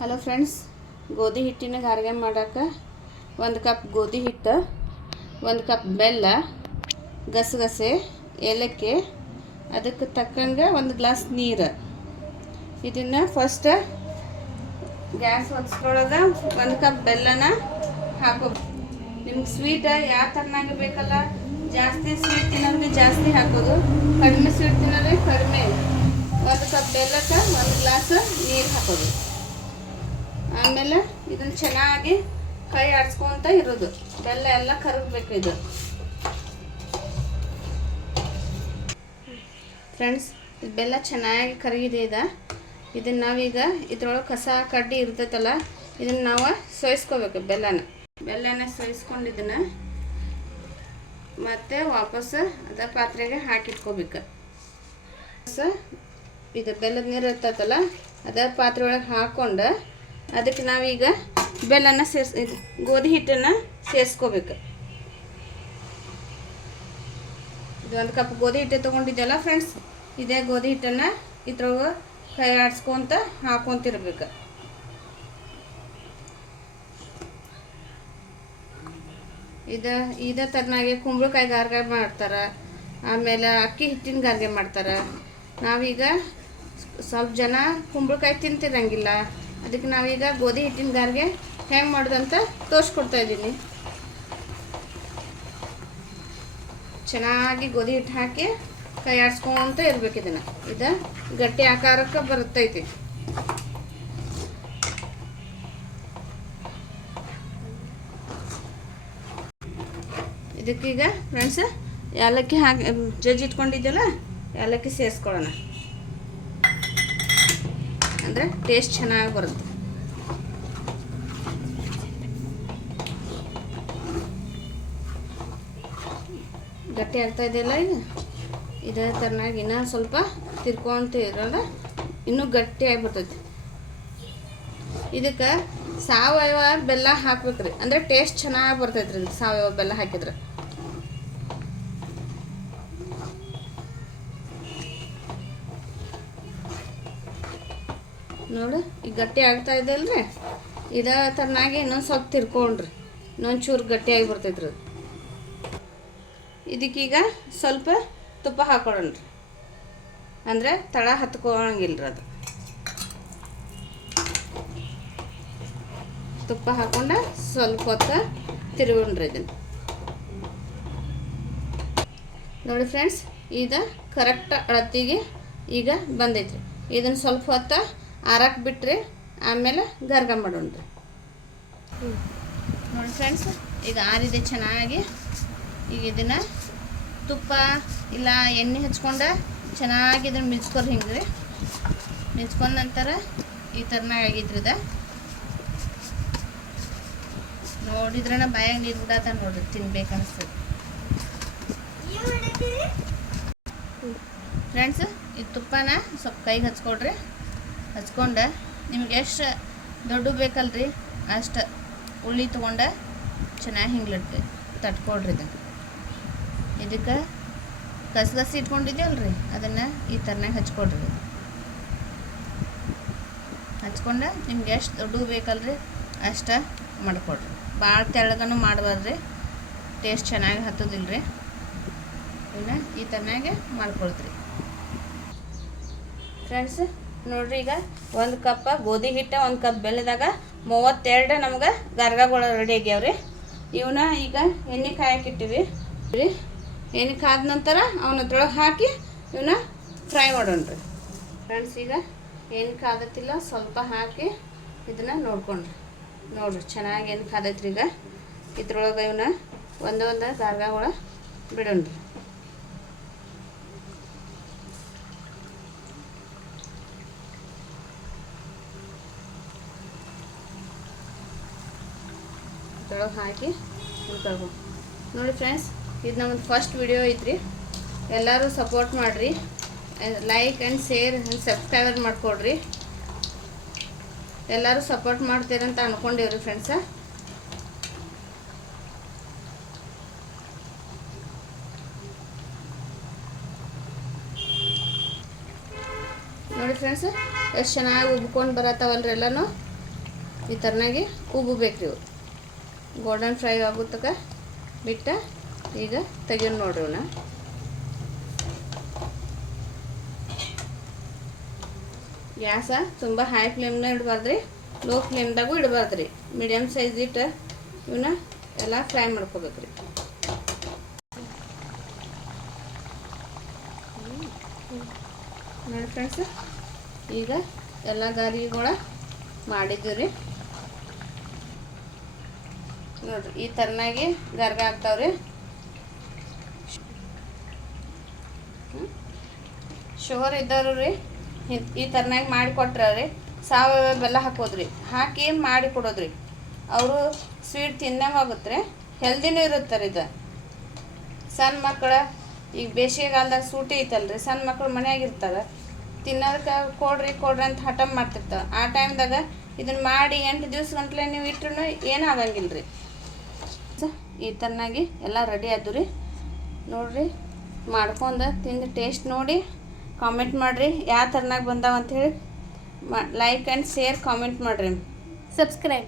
Hello friends, ಗೋಧಿ ಹಿಟ್ಟಿನ ಗಾರ್ಗೆ ಮಾಡೋಕೆ 1 ಕಪ್ ಗೋಧಿ ಹಿಟ್ಟು, 1 ಕಪ್ ಬೆಲ್ಲ, ಗಸಗಸೆ, ಏಲಕ್ಕಿ, ಅದಕ್ಕೆ ತಕ್ಕಂಗೆ 1 ಗ್ಲಾಸ್ ನೀರು. ಇದನ್ನು ಫಸ್ಟ್ ಗ್ಯಾಸ್ ಹೊತ್ತಿಸ್ಕೊಳ್ಳೋದು 1 ಕಪ್ ಬೆಲ್ಲನ ಹಾಕೋ. ನಿಮ್ಗೆ ಸ್ವೀಟ್ ಯಾವ ಥರನಾಗ ಬೇಕಲ್ಲ, ಜಾಸ್ತಿ ಸ್ವೀಟ್ ತಿನ್ನೋರಿಗೆ ಜಾಸ್ತಿ ಹಾಕೋದು, ಕಡಿಮೆ ಸ್ವೀಟ್ ತಿನ್ನೋರಿಗೆ ಕಡಿಮೆ. 1 ಕಪ್ ಬೆಲ್ಲಕ್ಕೆ 1 ಗ್ಲಾಸ್ ನೀರು ಹಾಕೋದು. ಆಮೇಲೆ ಇದನ್ನು ಚೆನ್ನಾಗಿ ಕೈ ಆಡಿಸ್ಕೊಂತ ಇರೋದು, ಬೆಲ್ಲ ಎಲ್ಲ ಕರಗಬೇಕು. ಇದು ಫ್ರೆಂಡ್ಸ್, ಇದು ಬೆಲ್ಲ ಚೆನ್ನಾಗಿ ಕರಗಿದೆ. ಇದನ್ನು ನಾವೀಗ ಇದ್ರೊಳಗೆ ಕಸ ಕಡ್ಡಿ ಇರ್ತೈತಲ್ಲ, ಇದನ್ನು ನಾವು ಸೋಯಿಸ್ಕೋಬೇಕು. ಬೆಲ್ಲನ ಸೋಯಿಸ್ಕೊಂಡಿದ್ದನ್ನು ಮತ್ತೆ ವಾಪಸ್ ಅದ ಪಾತ್ರೆಗೆ ಹಾಕಿಟ್ಕೋಬೇಕು. ಇದು ಬೆಲ್ಲದ ನೀರು ಇರ್ತೈತಲ್ಲ, ಅದ ಪಾತ್ರೆ ಒಳಗೆ ಹಾಕ್ಕೊಂಡು ಅದಕ್ಕೆ ನಾವೀಗ ಬೆಲ್ಲನ ಗೋಧಿ ಹಿಟ್ಟನ್ನು ಸೇರಿಸ್ಕೋಬೇಕು. ಇದು 1 ಕಪ್ ಗೋಧಿ ಹಿಟ್ಟು ತೊಗೊಂಡಿದ್ದೆಲ್ಲ ಫ್ರೆಂಡ್ಸ್, ಇದೇ ಗೋಧಿ ಹಿಟ್ಟನ್ನು ಇದ್ರೊಳಗೆ ಕೈ ಆಡಿಸ್ಕೊಂತ ಹಾಕ್ಕೊಂತಿರ್ಬೇಕು. ಇದೇ ಥರನಾಗಿ ಕುಂಬಳಕಾಯಿ ಗಾರ್ಗೆ ಮಾಡ್ತಾರೆ, ಆಮೇಲೆ ಅಕ್ಕಿ ಹಿಟ್ಟಿನ ಗಾರ್ಗೆ ಮಾಡ್ತಾರೆ. ನಾವೀಗ ಸ್ವಲ್ಪ ಜನ ಕುಂಬಳಕಾಯಿ ತಿಂತಿರಂಗಿಲ್ಲ, ಅದಕ್ಕೆ ನಾವೀಗ ಗೋಧಿ ಹಿಟ್ಟಿನ ಗಾರ್ಗೆ ಹೆಂಗೆ ಮಾಡೋದಂತ ತೋರಿಸ್ಕೊಡ್ತಾ ಇದ್ದೀನಿ. ಚೆನ್ನಾಗಿ ಗೋಧಿ ಹಿಟ್ಟು ಹಾಕಿ ಕೈ ಆಡಿಸ್ಕೊಂತ ಇರ್ಬೇಕು. ಇದು ಗಟ್ಟಿ ಆಕಾರಕ್ಕೆ ಬರ್ತೈತಿ. ಇದಕ್ಕೀಗ ಫ್ರೆಂಡ್ಸ್ ಏಲಕ್ಕಿ ಹಾಕಿ ಜಜ್ಜಿಟ್ಕೊಂಡಿದ್ದೆಲ್ಲ ಏಲಕ್ಕಿ ಸೇರಿಸ್ಕೊಳ್ಳೋಣ, ಅಂದರೆ ಟೇಸ್ಟ್ ಚೆನ್ನಾಗಿ ಬರುತ್ತೆ. ಗಟ್ಟಿ ಆಗ್ತಾ ಇದೆಯಲ್ಲ, ಈಗ ಇದೇ ಥರನಾಗಿ ಇನ್ನೂ ಸ್ವಲ್ಪ ತಿರ್ಕೊಂತಿರೋದ ಇನ್ನೂ ಗಟ್ಟಿ ಆಗಿಬಿಡ್ತೈತಿ. ಇದಕ್ಕೆ ಸಾವಯವ ಬೆಲ್ಲ ಹಾಕ್ಬೇಕ್ರಿ, ಅಂದರೆ ಟೇಸ್ಟ್ ಚೆನ್ನಾಗಿ ಬರ್ತೈತ್ರಿ. ಇದು ಸಾವಯವ ಬೆಲ್ಲ ಹಾಕಿದ್ರೆ ನೋಡಿ, ಈಗ ಗಟ್ಟಿ ಆಗ್ತಾ ಇದೆ ಅಲ್ರಿ. ಇದೇ ಥರನಾಗಿ ಇನ್ನೊಂದು ಸ್ವಲ್ಪ ತಿರ್ಕೊಂಡ್ರಿ, ಇನ್ನೊಂದು ಚೂರು ಗಟ್ಟಿಯಾಗಿ ಬರ್ತೈತ್ರಿ. ಇದಕ್ಕೀಗ ಸ್ವಲ್ಪ ತುಪ್ಪ ಹಾಕೊಳ್ಳೋಣ್ರಿ, ಅಂದರೆ ತಳ ಹತ್ಕೊಳ್ಳಂಗಿಲ್ರಿ. ಅದು ತುಪ್ಪ ಹಾಕ್ಕೊಂಡು ಸ್ವಲ್ಪ ಹೊತ್ತು ತಿರುಗೋಣ್ರಿ. ಇದನ್ನು ನೋಡಿ ಫ್ರೆಂಡ್ಸ್, ಇದು ಕರೆಕ್ಟ್ ಅಳತಿಗೆ ಈಗ ಬಂದೈತ್ರಿ. ಇದನ್ನು ಸ್ವಲ್ಪ ಹೊತ್ತು ಆರಕ್ಕೆ ಬಿಟ್ರಿ, ಆಮೇಲೆ ಗರ್ಗ ಮಾಡೋಣ್ರಿ. ನೋಡಿ ಫ್ರೆಂಡ್ಸ್, ಈಗ ಆರಿದೆ ಚೆನ್ನಾಗಿ. ಈಗ ಇದನ್ನು ತುಪ್ಪ ಇಲ್ಲ ಎಣ್ಣೆ ಹಚ್ಕೊಂಡು ಚೆನ್ನಾಗಿ ಇದನ್ನು ಮಿಜ್ಕೊರಿ. ಹಿಂಗೆ ಮಿಜ್ಕೊಂಡ ನಂತರ ಈ ಥರನಾಗ ಆಗಿದ್ರಿ. ಇದು ನೋಡಿದ್ರನ ಬಾಯಾಗ ನೀರು ಬಿಡತ್ತ ನೋಡ್ರಿ, ತಿನ್ಬೇಕನ್ನಿಸ್ತದೆ ಫ್ರೆಂಡ್ಸ್. ಈ ತುಪ್ಪನ ಸ್ವಲ್ಪ ಕೈಗೆ ಹಚ್ಕೊಡ್ರಿ. ಹಚ್ಕೊಂಡು ನಿಮ್ಗೆ ಎಷ್ಟು ದೊಡ್ಡ ಬೇಕಲ್ರಿ ಅಷ್ಟು ಉಳ್ಳಿ ತೊಗೊಂಡು ಚೆನ್ನಾಗಿ ಹಿಂಗ್ಲಿಟ್ಟು ತಟ್ಕೊಡ್ರಿ. ಇದಕ್ಕೆ ಗಸಗಸಿ ಇಟ್ಕೊಂಡಿದ್ದೀವಲ್ರಿ, ಅದನ್ನು ಈ ಥರನಾಗ ಹಚ್ಕೊಡ್ರಿ. ಹಚ್ಕೊಂಡು ನಿಮ್ಗೆ ಎಷ್ಟು ದೊಡ್ಡ ಬೇಕಲ್ರಿ ಅಷ್ಟು ಮಾಡ್ಕೊಡ್ರಿ. ಭಾಳ ತೆಳ್ಳಗನೂ ಮಾಡಬಾರ್ದ್ರಿ, ಟೇಸ್ಟ್ ಚೆನ್ನಾಗಿ ಹತ್ತೋದಿಲ್ರಿ. ಇವನ್ನ ಈ ಥರನಾಗೆ ಮಾಡ್ಕೊಳ್ತೀರಿ ಫ್ರೆಂಡ್ಸ್. ನೋಡ್ರಿ, ಈಗ 1 ಕಪ್ ಗೋಧಿ ಹಿಟ್ಟು, 1 ಕಪ್ ಬೆಲ್ಲದಾಗ 32 ನಮ್ಗೆ ಗರ್ಗಗಳು ರೆಡಿ ಆಗ್ಯಾವ್ರಿ. ಇವನ್ನ ಈಗ ಎಣ್ಣೆ ಕಾಯಕ್ಕಿಟ್ಟಿವಿ ರೀ. ಎಣ್ಣೆ ಕಾದ ನಂತರ ಅವನದ್ರೊಳಗೆ ಹಾಕಿ ಇವನ್ನ ಫ್ರೈ ಮಾಡೋಣ್ರಿ ಫ್ರೆಂಡ್ಸ್. ಈಗ ಎಣ್ಣೆ ಕಾದತ್ತಿಲ್ಲ, ಸ್ವಲ್ಪ ಹಾಕಿ ಇದನ್ನು ನೋಡ್ರಿ ಚೆನ್ನಾಗಿ ಎಣ್ಣೆ ಕಾದೈತ್ರಿ. ಈಗ ಇದ್ರೊಳಗೆ ಇವನ್ನ ಒಂದೊಂದು ಗಾರ್ಗಗಳು ಬಿಡೋಣ್ರಿ. ಇದ್ರೊಳಗೆ ಹಾಕಿ ಹುಡ್ಕೊಳ್ಬೋದು. ನೋಡಿ ಫ್ರೆಂಡ್ಸ್, ಇದು ನಮ್ಮದು ಫಸ್ಟ್ ವಿಡಿಯೋ ಐತ್ರಿ. ಎಲ್ಲರೂ ಸಪೋರ್ಟ್ ಮಾಡಿರಿ, like and share and subscriber ಮಾಡಿಕೊಡ್ರಿ. ಎಲ್ಲರೂ ಸಪೋರ್ಟ್ ಮಾಡ್ತೀರಂತ ಅಂದ್ಕೊಂಡಿವ್ರಿ ಫ್ರೆಂಡ್ಸ. ನೋಡಿ ಫ್ರೆಂಡ್ಸ್, ಎಷ್ಟು ಚೆನ್ನಾಗಿ ಉಬ್ಕೊಂಡು ಬರತ್ತವಲ್ರಿ ಎಲ್ಲನೂ. ಈ ಥರನಾಗಿ ಉಬ್ಬಬೇಕು ಇವು ಗೋಲ್ಡನ್ ಫ್ರೈ ಆಗುತ್ತಕ ಬಿಟ್ಟು ಈಗ ತೆಗಿಯೋಣ ನೋಡ್ರಿ ಇವನ್ನ. ಗ್ಯಾಸ ತುಂಬ ಹೈ ಫ್ಲೇಮ್ನ ಇಡಬಾರ್ದ್ರಿ, ಲೋ ಫ್ಲೇಮ್ದಾಗೂ ಇಡಬಾರ್ದ್ರಿ. ಮೀಡಿಯಮ್ ಸೈಜ್ ಇಟ್ಟು ಇವನ್ನ ಎಲ್ಲ ಫ್ರೈ ಮಾಡ್ಕೋಬೇಕ್ರಿ. ನೋಡಿ ಫ್ರೆಂಡ್ಸ್, ಈಗ ಎಲ್ಲ ಗಾರಿಗಳ ಮಾಡಿದ್ದೀವಿ ರೀ. ನೋಡ್ರಿ ಈ ಥರನಾಗಿ ಗರ್ಗ ಆಗ್ತಾವ್ರಿ. ಶುಗರ್ ಇದ್ದವ್ರು ರೀ ಈ ಥರನಾಗಿ ಮಾಡಿ ಕೊಟ್ರಿ ಸಾವಯವ ಬೆಲ್ಲ ಹಾಕೋದ್ರಿ, ಹಾಕಿ ಮಾಡಿ ಕೊಡೋದ್ರಿ. ಅವರು ಸ್ವೀಟ್ ತಿನ್ನಂಗೆ ಆಗುತ್ತೆ ರೀ, ಹೆಲ್ದಿನೂ ಇರುತ್ತೆ ಇದು. ಸಣ್ಣ ಮಕ್ಕಳು ಈಗ ಬೇಸಿಗೆಗಾಲದಾಗ ಸೂಟಿ ಐತಲ್ರಿ, ಸಣ್ಣ ಮಕ್ಕಳು ಮನೆಯಾಗಿರ್ತಾವೆ, ತಿನ್ನೋದಕ್ಕೆ ಕೊಡ್ರಿ ಅಂತ ಹಠ ಮಾಡ್ತಿರ್ತಾವೆ. ಆ ಟೈಮ್ದಾಗ ಇದನ್ನು ಮಾಡಿ 8 ದಿವ್ಸ ಗಂಟ್ಲೆ ನೀವು ಇಟ್ರೂ ಏನೂ ಆಗಂಗಿಲ್ಲ ರೀ. ಈ ಥರನಾಗಿ ಎಲ್ಲ ರೆಡಿ ಆಯ್ತು ರೀ. ನೋಡಿರಿ, ಮಾಡ್ಕೊಂಡು ತಿಂದು ಟೇಸ್ಟ್ ನೋಡಿ ಕಾಮೆಂಟ್ ಮಾಡಿರಿ ಯಾವ ಥರನಾಗಿ ಬಂದಾವ ಅಂಥೇಳಿ. ಲೈಕ್ ಆ್ಯಂಡ್ ಶೇರ್ ಕಾಮೆಂಟ್ ಮಾಡಿರಿ. ಸಬ್ಸ್ಕ್ರೈಬ್.